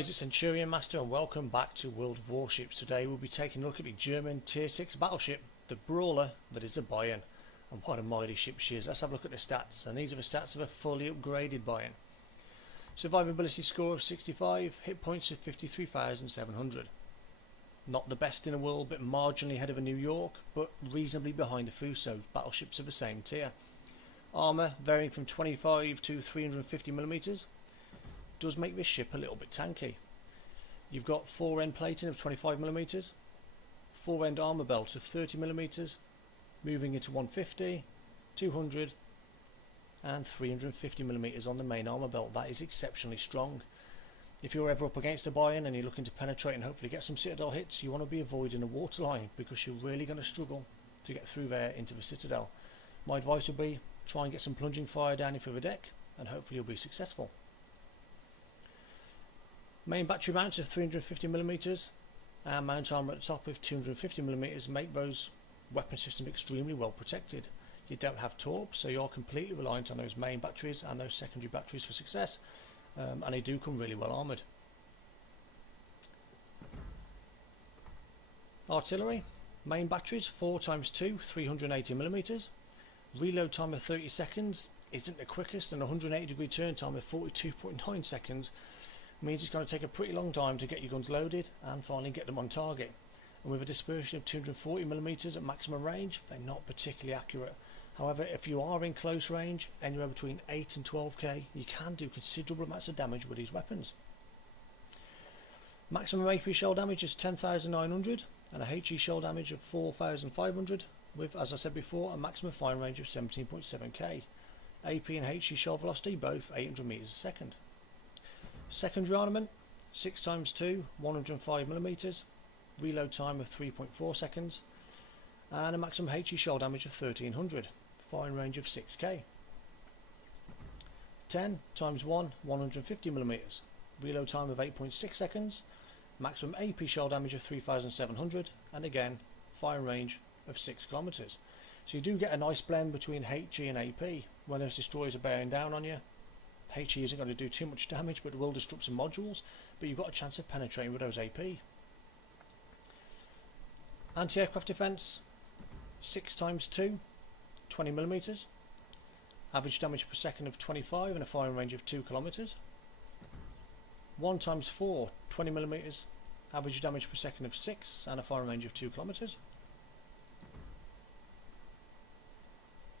guys, it's Centurian Master and welcome back to World of Warships. Today we'll be taking a look at the German Tier 6 battleship, the brawler that is a Bayern. And what a mighty ship she is. Let's have a look at the stats, and these are the stats of a fully upgraded Bayern. Survivability score of 65, hit points of 53,700. Not the best in the world, but marginally ahead of a New York, but reasonably behind the Fuso, battleships of the same tier. Armour varying from 25 to 350mm. Does make this ship a little bit tanky. You've got fore-end plating of 25mm, fore-end armour belt of 30mm, moving into 150, 200 and 350mm on the main armour belt. That is exceptionally strong. If you're ever up against a Bayern and you're looking to penetrate and hopefully get some citadel hits, you want to be avoiding a waterline because you're really going to struggle to get through there into the citadel. My advice would be try and get some plunging fire down in through the deck and hopefully you'll be successful. Main battery mounts of 350mm and mount armour at the top of 250mm make those weapon systems extremely well protected. You don't have torp, so you're completely reliant on those main batteries and those secondary batteries for success, and they do come really well armoured. Artillery, main batteries 4x2 380mm, reload time of 30 seconds isn't the quickest, and 180-degree turn time of 42.9 seconds means it's going to take a pretty long time to get your guns loaded and finally get them on target. And with a dispersion of 240mm at maximum range, they're not particularly accurate. However, if you are in close range, anywhere between 8 and 12k, you can do considerable amounts of damage with these weapons. Maximum AP shell damage is 10,900 and a HE shell damage of 4,500 with, as I said before, a maximum firing range of 17.7k. AP and HE shell velocity both 800 meters a second. Secondary armament 6x2 105mm, reload time of 3.4 seconds and a maximum HE shell damage of 1300, firing range of 6k. 10x1 150mm, reload time of 8.6 seconds, maximum AP shell damage of 3700 and again firing range of 6 kilometers. So you do get a nice blend between HE and AP. When those destroyers are bearing down on you, HE isn't going to do too much damage, but it will disrupt some modules, but you've got a chance of penetrating with those AP. Anti-aircraft defense 6x2 20mm, average damage per second of 25 and a firing range of 2 kilometers. 1x4 20mm, average damage per second of 6 and a firing range of 2 kilometers.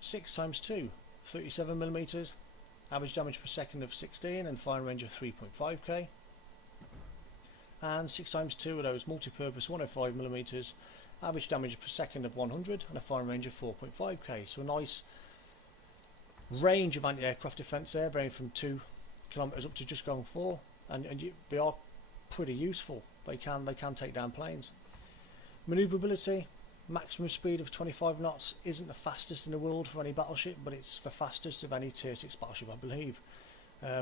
6x2 37mm, average damage per second of 16 and firing range of 3.5k. And 6x2 of those multi-purpose 105mm, average damage per second of 100 and a firing range of 4.5k. So a nice range of anti-aircraft defence there, varying from 2 kilometers up to just going 4, and they are pretty useful. They can take down planes. Manoeuvrability, maximum speed of 25 knots isn't the fastest in the world for any battleship, but it's the fastest of any tier 6 battleship, I believe.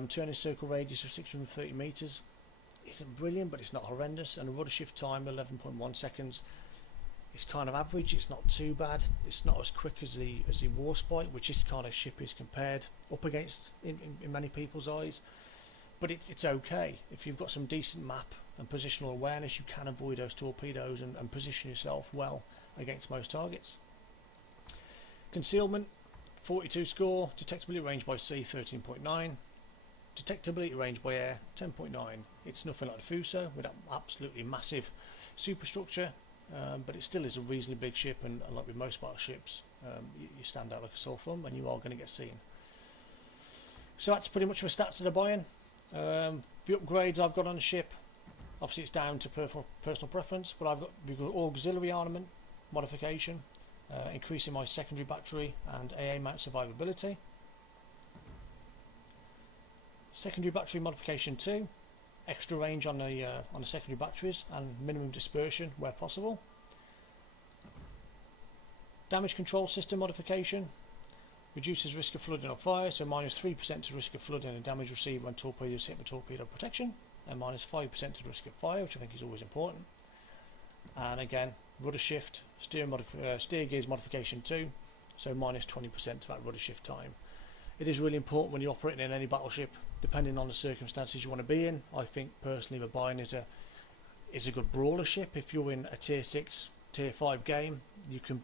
Turning circle radius of 630 meters isn't brilliant, but it's not horrendous, and a rudder shift time 11.1 seconds is kind of average. It's not too bad. It's not as quick as the Warspite, which this kind of ship is compared up against in many people's eyes, but it's okay. If you've got some decent map and positional awareness, you can avoid those torpedoes and position yourself well against most targets. Concealment 42 score, detectability range by sea 13.9, detectability range by air 10.9. It's nothing like the Fuso with that absolutely massive superstructure, but it still is a reasonably big ship, and like with most battleships, you stand out like a sore thumb and you are going to get seen. So that's pretty much the stats of the Bayern. The upgrades I've got on the ship, obviously it's down to personal preference, but we've got auxiliary armament modification, increasing my secondary battery and AA mount survivability. Secondary battery modification 2, extra range on the secondary batteries and minimum dispersion where possible. Damage control system modification, reduces risk of flooding or fire, so -3% to risk of flooding and damage received when torpedoes hit the torpedo protection, and -5% to the risk of fire, which I think is always important. And again, rudder shift, steer gears modification 2, so -20% to that rudder shift time. It is really important when you're operating in any battleship depending on the circumstances you want to be in. I think personally the Bayern is a good brawler ship. If you're in a tier 6, tier 5 game, you can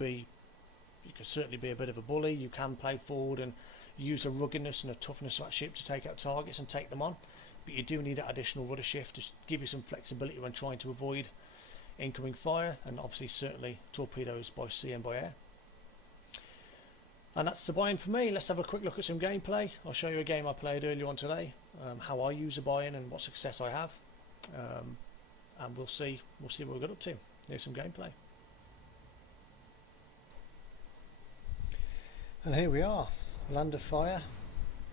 certainly be a bit of a bully. You can play forward and use a ruggedness and a toughness of that ship to take out targets and take them on, but you do need that additional rudder shift to give you some flexibility when trying to avoid incoming fire, and obviously certainly torpedoes by sea and by air. And that's the Bayern for me. Let's have a quick look at some gameplay. I'll show you a game I played earlier on today, how I use a Bayern and what success I have, and we'll see what we got up to. Here's some gameplay. And here we are, Land of Fire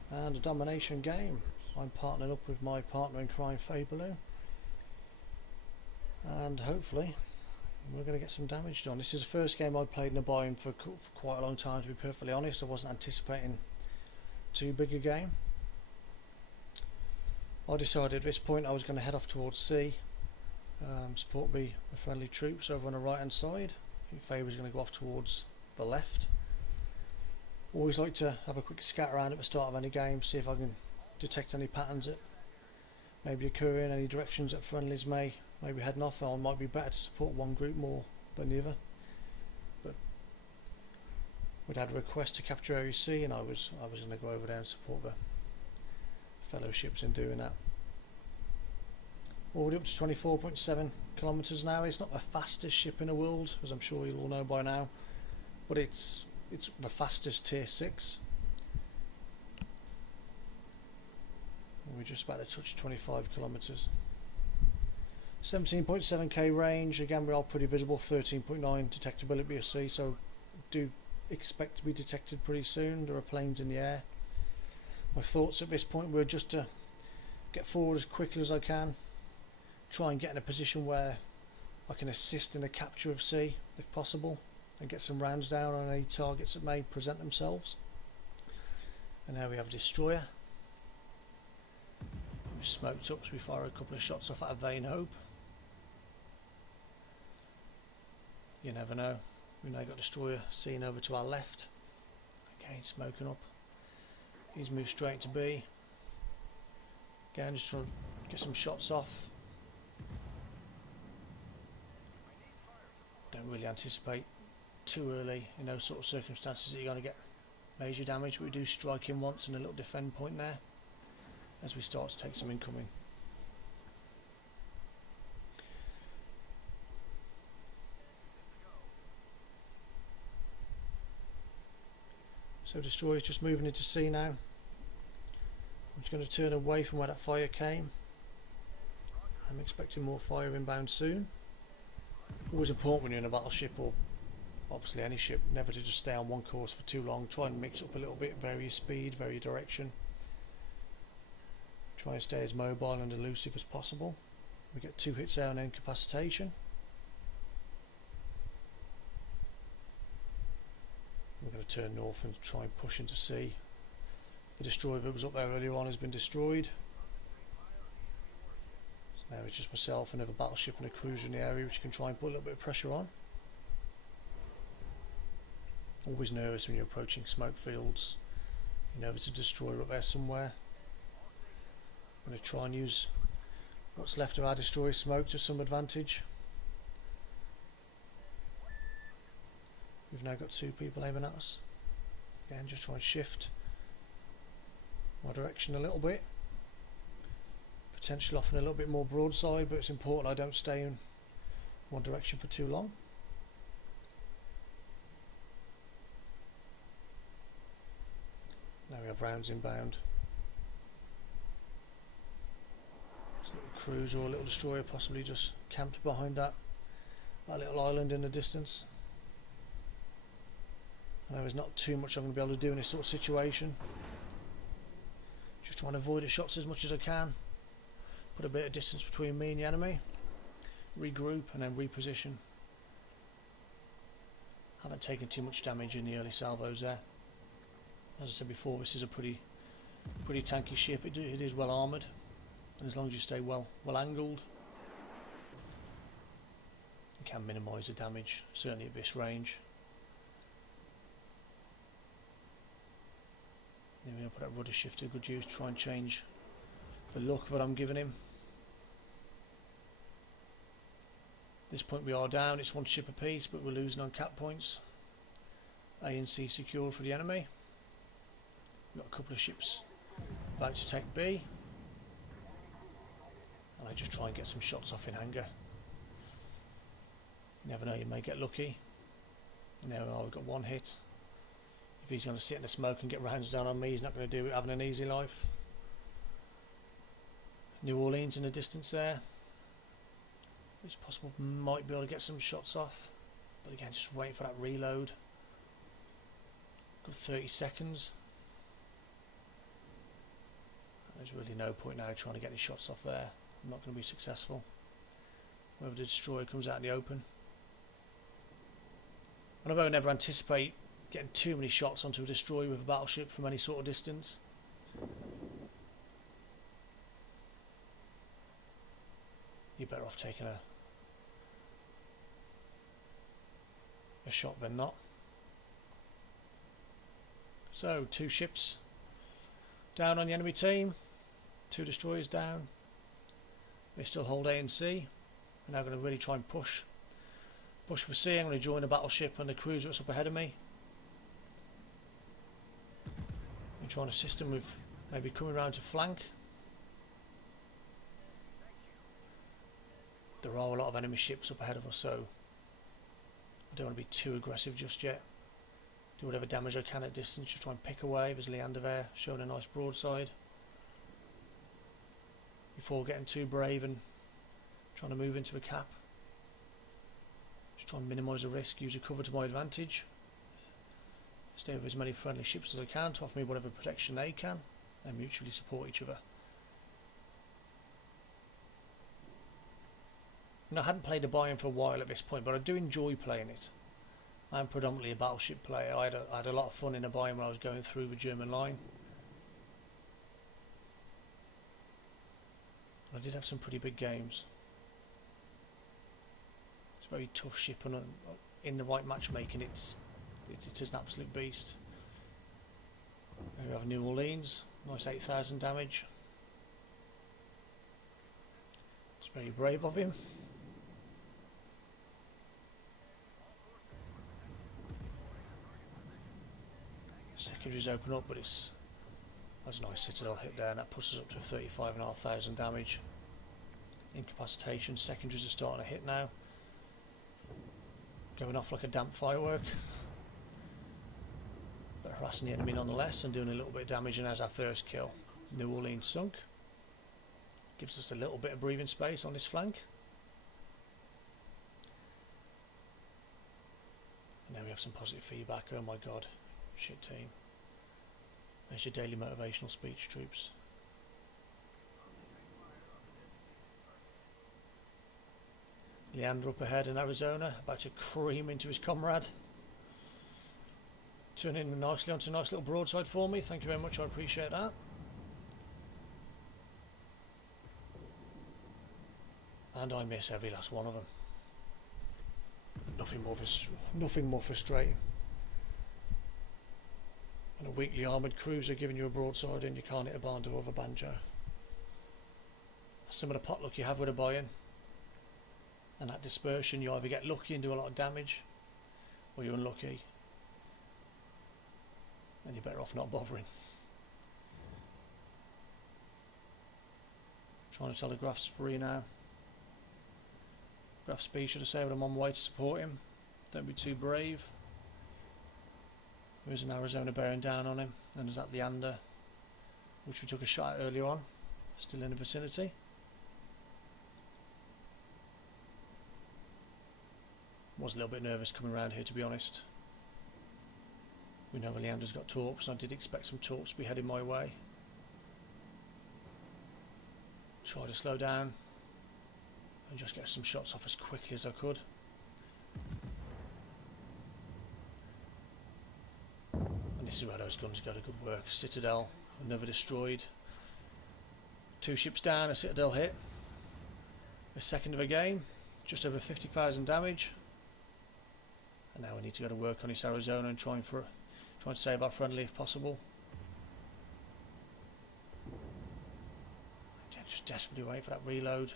and a domination game. I'm partnered up with my partner in crime, Fabulou, and hopefully we're going to get some damage done. This is the first game I've played in a Bayern for quite a long time, to be perfectly honest. I wasn't anticipating too big a game. I decided at this point I was going to head off towards sea, support the friendly troops over on the right hand side. I think Faber's going to go off towards the left. Always like to have a quick scat around at the start of any game, see if I can detect any patterns that maybe occur in any directions that friendlies may be heading off. Or might be better to support one group more than the other. But we'd had a request to capture Area C, and I was going to go over there and support the fellow ships in doing that. Already up to 24.7 kilometers an hour. It's not the fastest ship in the world, as I'm sure you'll all know by now, but it's the fastest tier 6. We're just about to touch 25 kilometers. 17.7k range. Again, we are pretty visible. 13.9 detectability of sea, so do expect to be detected pretty soon. There are planes in the air. My thoughts at this point were just to get forward as quickly as I can, try and get in a position where I can assist in the capture of sea if possible, and get some rounds down on any targets that may present themselves. And now we have a destroyer. We smoked up, so we fire a couple of shots off at a vain hope. You never know. We've now got destroyer seen over to our left. Again, smoking up. He's moved straight to B. Again, just trying to get some shots off. Don't really anticipate too early in those sort of circumstances that you're going to get major damage, but we do strike in once and a little defend point there as we start to take some incoming. So destroyer's just moving into sea now. I'm just going to turn away from where that fire came. I'm expecting more fire inbound soon. Always important when you're in a battleship, or obviously any ship, never to just stay on one course for too long. Try and mix up a little bit, vary your speed, vary your direction. Try and stay as mobile and elusive as possible. We get 2 hits there on incapacitation. We're going to turn north and try and push into sea. The destroyer that was up there earlier on has been destroyed. So now it's just myself, another battleship and a cruiser in the area, which can try and put a little bit of pressure on. Always nervous when you're approaching smoke fields. You know there's a destroyer up there somewhere. I'm going to try and use what's left of our destroyer smoke to some advantage. We've now got 2 people aiming at us. Again, just try and shift my direction a little bit. Potentially offering a little bit more broadside, but it's important I don't stay in one direction for too long. Now we have rounds inbound. This little cruiser or a little destroyer possibly just camped behind that little island in the distance. I know there's not too much I'm going to be able to do in this sort of situation. Just trying to avoid the shots as much as I can. Put a bit of distance between me and the enemy. Regroup and then reposition. Haven't taken too much damage in the early salvos there. As I said before, this is a pretty tanky ship. It is well armoured, and as long as you stay well angled, you can minimise the damage, certainly at this range. Then we're going to put that rudder shift to good use, try and change the look that I'm giving him. At this point we are down, it's one ship apiece, but we're losing on cap points. A and C secured for the enemy. We've got a couple of ships about to take B. And I just try and get some shots off in anger. You never know, you may get lucky. Now we've got one hit. If he's going to sit in the smoke and get rounds down on me, he's not going to do it having an easy life. New Orleans in the distance there. It's possible might be able to get some shots off. But again, just waiting for that reload. Got 30 seconds. There's really no point now trying to get any shots off there. I'm not going to be successful. Whether the destroyer comes out in the open. And I never anticipate getting too many shots onto a destroyer with a battleship from any sort of distance. You're better off taking a shot than not. So 2 ships down on the enemy team, 2 destroyers down. They still hold A and C. We're now going to really try and push for C. I'm going to join the battleship and the cruiser that's up ahead of me. I'm trying to assist them with maybe coming around to flank. There are a lot of enemy ships up ahead of us, so I don't want to be too aggressive just yet. Do whatever damage I can at distance, just try and pick away. There's Leander there showing a nice broadside. Before getting too brave and trying to move into the cap. Just try and minimise the risk, use a cover to my advantage. Stay with as many friendly ships as I can to offer me whatever protection they can, and mutually support each other. And I hadn't played a Bayern for a while at this point, but I do enjoy playing it. I'm predominantly a battleship player. I had a lot of fun in a Bayern when I was going through the German line. I did have some pretty big games. It's a very tough ship, and in the right matchmaking, it is an absolute beast. There we have New Orleans, nice 8,000 damage. It's very brave of him. Secondaries open up, but that's a nice citadel hit there, and that pushes up to 35,500 damage. Incapacitation, secondaries are starting to hit now. Going off like a damp firework. But harassing the enemy nonetheless and doing a little bit of damage, and as our first kill. New Orleans sunk. Gives us a little bit of breathing space on this flank. And then we have some positive feedback. Oh my god. Shit team. There's your daily motivational speech, troops. Leander up ahead in Arizona, about to cream into his comrade. Turning nicely onto a nice little broadside for me. Thank you very much, I appreciate that. And I miss every last one of them. Nothing more frustrating. And a weakly armoured cruiser giving you a broadside and you can't hit a barn door with a banjo. Some of the potluck you have with a Bayern. And that dispersion, you either get lucky and do a lot of damage, or you're unlucky and you're better off not bothering. Trying to telegraph spree now. Graph speed, should have said, but I'm on my way to support him. Don't be too brave. There's an Arizona bearing down on him, and there's that Leander, which we took a shot at earlier on, still in the vicinity. Was a little bit nervous coming around here, to be honest. We know Leander's got torps, and I did expect some torps to be heading my way. Try to slow down and just get some shots off as quickly as I could. And this is where those guns go to good work. Citadel, another destroyed. 2 ships down, a Citadel hit. A second of a game, just over 50,000 damage. And now we need to go to work on this Arizona and try and save our friendly if possible. Just desperately waiting for that reload.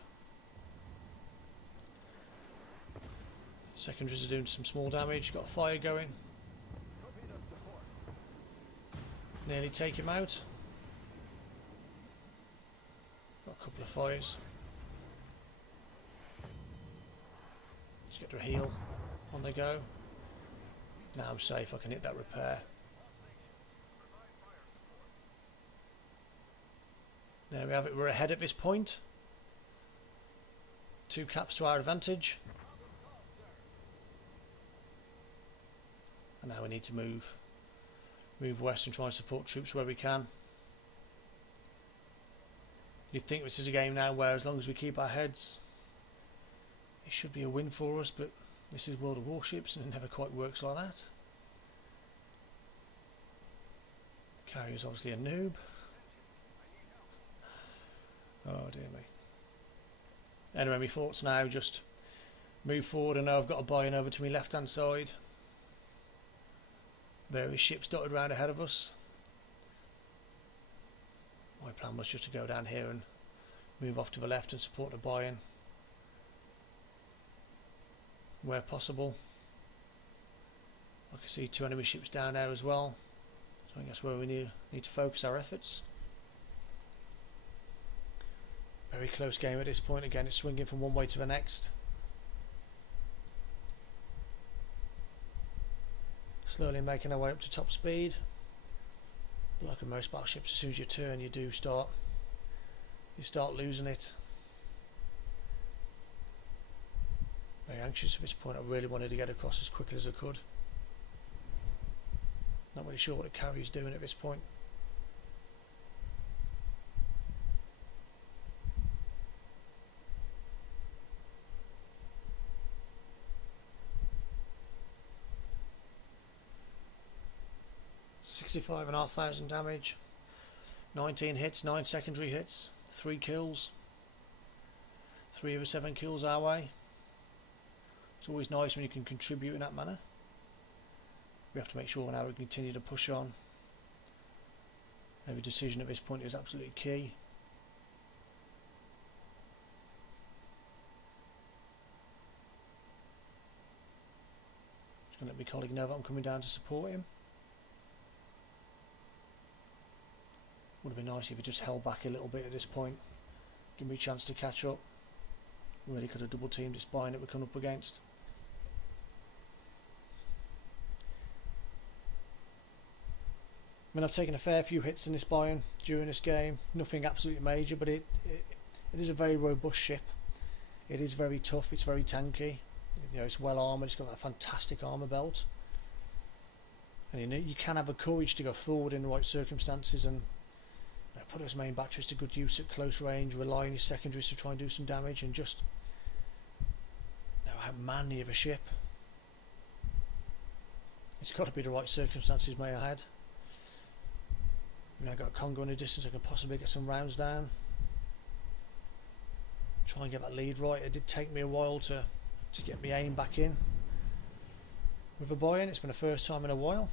Secondaries are doing some small damage. Got a fire going. Nearly take him out. Got a couple of fires. Let's get to a heal. On they go. Now I'm safe. I can hit that repair. There we have it. We're ahead at this point. 2 caps to our advantage. And now we need to move west and try and support troops where we can. You'd think this is a game now where as long as we keep our heads, it should be a win for us, but this is World of Warships and it never quite works like that. Carrier's obviously a noob. Oh dear me. Anyway, my thoughts now, just move forward. I know I've got a Bayern over to my left hand side. Various ships dotted around ahead of us. My plan was just to go down here and move off to the left and support the Bayern where possible. I can see 2 enemy ships down there as well, so I think that's where we need to focus our efforts. Very close game at this point. Again, it's swinging from one way to the next. Slowly making our way up to top speed. But like in most battleships, as soon as you turn, you start losing it. Very anxious at this point. I really wanted to get across as quickly as I could. Not really sure what the carrier's doing at this point. $65,500 damage, 19 hits, 9 secondary hits, 3 kills, 3 of the 7 kills our way. It's always nice when you can contribute in that manner. We have to make sure now we continue to push on. Every decision at this point is absolutely key. Just going to let my colleague know that I'm coming down to support him. Would have been nice if he just held back a little bit at this point. Give me a chance to catch up. Really could have double teamed this Bayern that we're coming up against. I mean, I've taken a fair few hits in this Bayern during this game. Nothing absolutely major, but it is a very robust ship. It is very tough. It's very tanky. You know, it's well armoured. It's got that fantastic armour belt. And you can have the courage to go forward in the right circumstances and put those main batteries to good use at close range, rely on your secondaries to try and do some damage, and just know how manly of a ship. It's got to be the right circumstances may have had. I've got a Congo in the distance, I can possibly get some rounds down. Try and get that lead right. It did take me a while to get my aim back in. With a Bayern, it's been the first time in a while.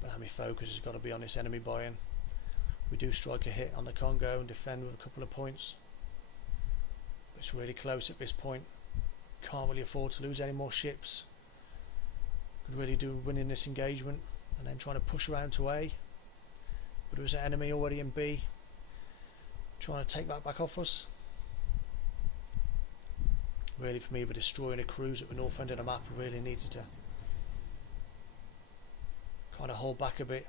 But now my focus has got to be on this enemy Bayern. We do strike a hit on the Congo and defend with a couple of points. But it's really close at this point. Can't really afford to lose any more ships. Could really do winning this engagement and then trying to push around to A. But there's an enemy already in B. Trying to take that back off us. Really, for me, we're destroying a cruise at the north end of the map. Really needed to kind of hold back a bit,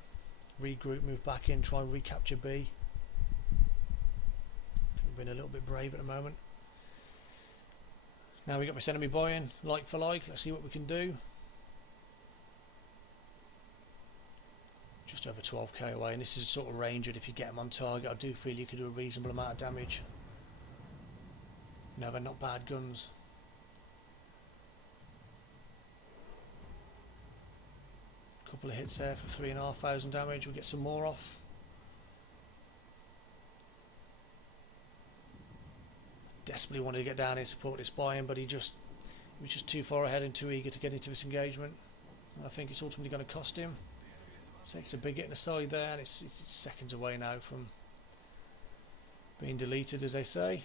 regroup, move back in, try and recapture B. We've been a little bit brave at the moment. Now we got this enemy Bayern, like for like. Let's see what we can do. Just over 12k away, and this is a sort of range that if you get them on target, I do feel you could do a reasonable amount of damage. No, they're not bad guns. Couple of hits there for 3,500 damage. We'll get some more off. Desperately wanted to get down here and support this Bayern, but he was just too far ahead and too eager to get into this engagement. And I think it's ultimately going to cost him. Takes a big hit in the side there, and it's seconds away now from being deleted, as they say.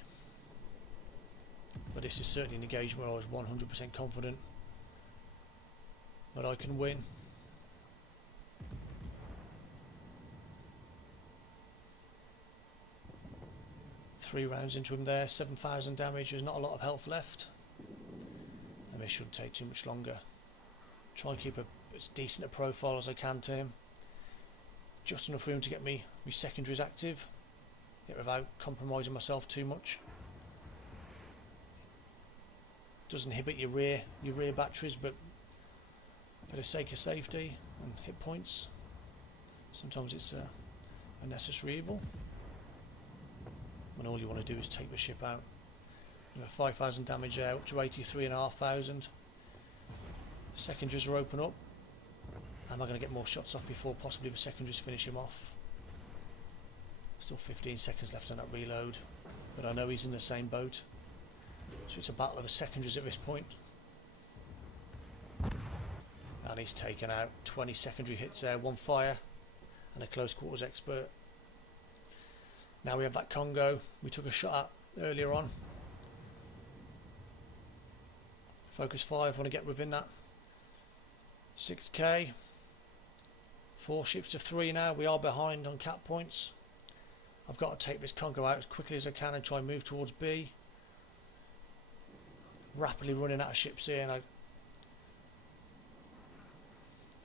But this is certainly an engagement where I was 100% confident that I can win. Three rounds into him there, 7,000 damage. There's not a lot of health left, and this shouldn't take too much longer. Try and keep as decent a profile as I can to him. Just enough room to get me secondaries active, yet without compromising myself too much. Doesn't inhibit your rear batteries, but for the sake of safety and hit points, sometimes it's a necessary evil. When all you want to do is take the ship out. You have 5,000 damage there, up to 83,500. Secondaries are open up. Am I going to get more shots off before possibly the secondaries finish him off? Still 15 seconds left on that reload, but I know he's in the same boat. So it's a battle of the secondaries at this point. And he's taken out 20 secondary hits there, one fire and a close quarters expert. Now we have that Congo we took a shot at earlier on. Focus 5, want to get within that 6k. 4 ships to 3 now. We are behind on cap points. I've got to take this Congo out as quickly as I can and try and move towards B. Rapidly running out of ships here, and I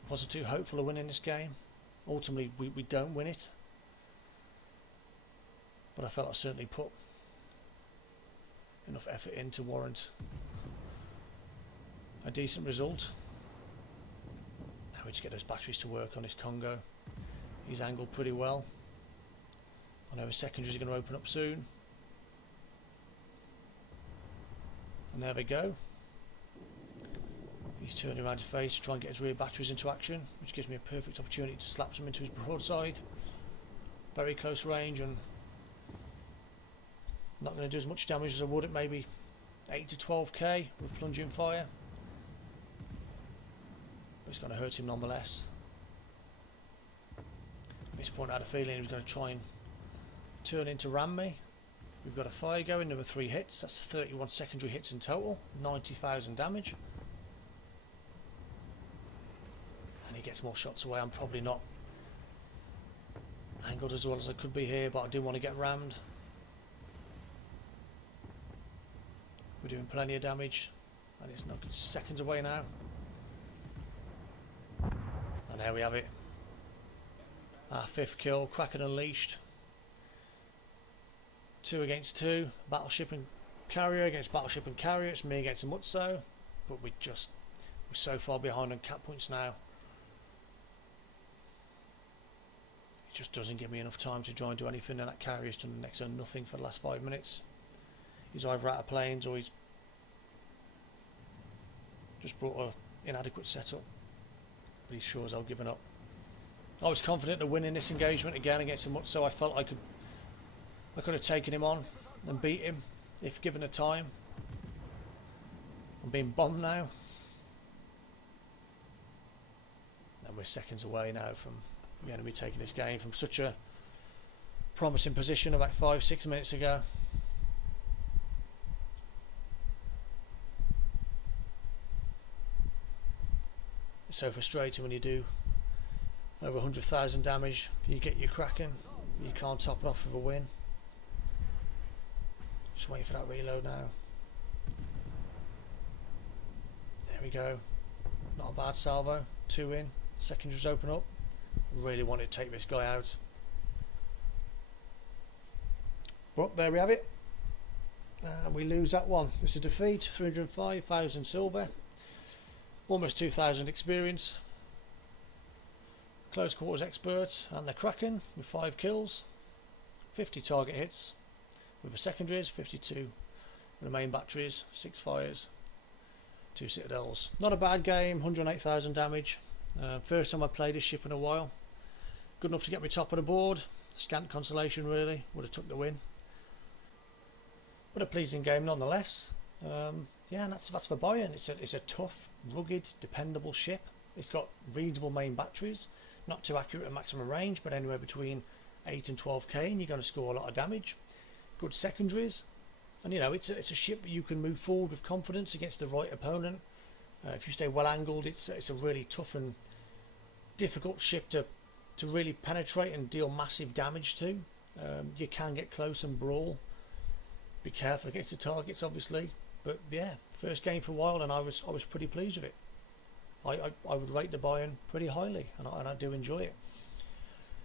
wasn't too hopeful of winning this game. Ultimately we don't win it, but I felt I certainly put enough effort in to warrant a decent result. Now we just get those batteries to work on this Congo. He's angled pretty well. I know his secondaries are going to open up soon. And there we go. He's turning around his face to try and get his rear batteries into action, which gives me a perfect opportunity to slap some into his broadside. Very close range, and not going to do as much damage as I would at maybe 8 to 12k with plunging fire. But it's going to hurt him nonetheless. At this point I had a feeling he was going to try and turn into ram me. We've got a fire going, another 3 hits, that's 31 secondary hits in total, 90,000 damage. And he gets more shots away. I'm probably not angled as well as I could be here, but I do want to get rammed. We're doing plenty of damage, and it's not seconds away now. And there we have it. Our 5th kill, Kraken unleashed. 2 against 2, battleship and carrier against battleship and carrier. It's me against a Mutso, but we're so far behind on cap points now. It just doesn't give me enough time to try and do anything, and that carrier's done next to nothing for the last 5 minutes. He's either out of planes or he's just brought an inadequate setup, but he's sure as hell given up. I was confident of winning this engagement again against a Mutso. I felt I could have taken him on and beat him if given a time. I'm being bombed now, and we're seconds away now from the enemy taking this game from such a promising position about 5-6 minutes ago. It's so frustrating when you do over 100,000 damage, you get your Kraken, you can't top it off with a win. Just waiting for that reload now. There we go. Not a bad salvo. 2 in. Secondaries open up. Really wanted to take this guy out. But there we have it. We lose that one. It's a defeat. 305,000 silver. Almost 2,000 experience. Close quarters expert and the Kraken with 5 kills. 50 target hits. With the secondaries, 52 with the main batteries, 6 fires, 2 citadels. Not a bad game, 108,000 damage. First time I played this ship in a while. Good enough to get me top of the board. Scant consolation really, would have took the win. But a pleasing game nonetheless. Yeah, and that's for Bayern. It's a tough, rugged, dependable ship. It's got reasonable main batteries. not too accurate at maximum range, but anywhere between 8 and 12k, and you're going to score a lot of damage. Good secondaries, and you know, it's a ship that you can move forward with confidence against the right opponent. If you stay well angled, it's a really tough and difficult ship to really penetrate and deal massive damage to. You can get close and brawl. Be careful against the targets, obviously. But yeah, first game for a while, and I was pretty pleased with it. I would rate the Bayern pretty highly, and I do enjoy it.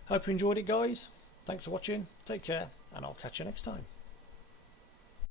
Hope you enjoyed it, guys. Thanks for watching. Take care, and I'll catch you next time.